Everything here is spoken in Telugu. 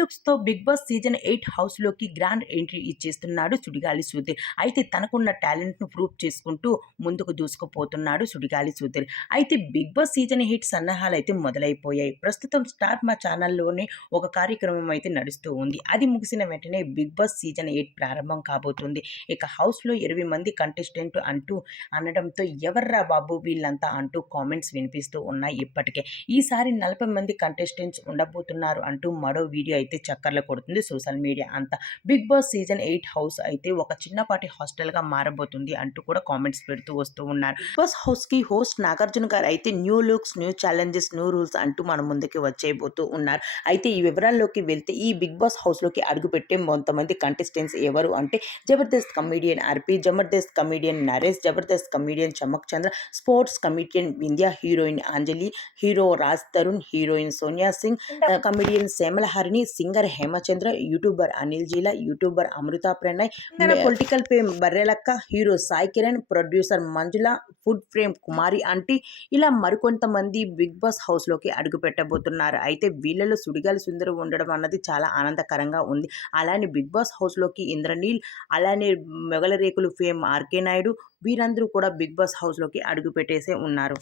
లుక్స్తో బిగ్ బాస్ సీజన్ ఎయిట్ హౌస్లోకి గ్రాండ్ ఎంట్రీ ఇచ్చేస్తున్నాడు సుడిగాలి సుధీర్. అయితే తనకున్న టాలెంట్ను ప్రూవ్ చేసుకుంటూ ముందుకు దూసుకుపోతున్నాడు సుడిగాలి సుధీర్. అయితే బిగ్ బాస్ సీజన్ ఎయిట్ సన్నాహాలు అయితే మొదలైపోయాయి. ప్రస్తుతం స్టార్ మా ఛానల్లోనే ఒక కార్యక్రమం అయితే నడుస్తూ ఉంది. అది ముగిసిన వెంటనే బిగ్ బాస్ సీజన్ ఎయిట్ ప్రారంభం కాబోతుంది. ఇక హౌస్లో ఇరవై మంది కంటెస్టెంట్ అంటూ అనడంతో ఎవర్రా బాబు వీళ్ళంతా అంటూ కామెంట్స్ వినిపిస్తూ ఉన్నాయి ఇప్పటికే. ఈసారి నలభై మంది కంటెస్టెంట్స్ ఉండబోతున్నారు అంటూ మరో వీడియో అయితే చక్కర్లు కొడుతుంది. సోషల్ మీడియా అంతా big boss season eight house అయితే ఒక చిన్నపాటి హాస్టల్గా మారబోతుంది అంటూ కూడా కామెంట్స్ పెడుతూ వస్తూ ఉన్నారు. బిగ్ బాస్ హౌస్కి హోస్ట్ నాగార్జున గారు అయితే new looks new challenges new rules అంటూ మన ముందుకి వచ్చేయబోతూ ఉన్నారు. అయితే ఈ వివరాల్లోకి వెళ్తే ఈ బిగ్ బాస్ హౌస్లోకి అడుగుపెట్టే కొంతమంది కంటెస్టెంట్స్ ఎవరు అంటే Jabardasth comedian RP Jabardasth comedian Naresh Jabardasth comedian Chammak Chandra sports comedian Vindhya heroine Anjali hero Raj Tarun heroine Sonia Singh comedian Shyamala Harini singer Hemachandra youtuber Anil Geela youtuber Amrutha Pranay political fame Barrelakka hero Sai Kiran producer Manjula food frame Kumari aunty ఇలా మరికొంతమంది బిగ్ బాస్ హౌస్లోకి అడుగు పెట్టబోతున్నారు అయితే వీళ్ళలో సుడిగాలి సుందరం ఉండడం అన్నది చాలా ఆనందకరంగా ఉంది. అలానే బిగ్ బాస్ హౌస్లోకి ఇంద్రనీల్ అలానే మొగల రేకులు ఫేమ్ ఆర్కే నాయుడు వీరందరూ కూడా బిగ్ బాస్ హౌస్లోకి అడుగు పెట్టేసే ఉన్నారు.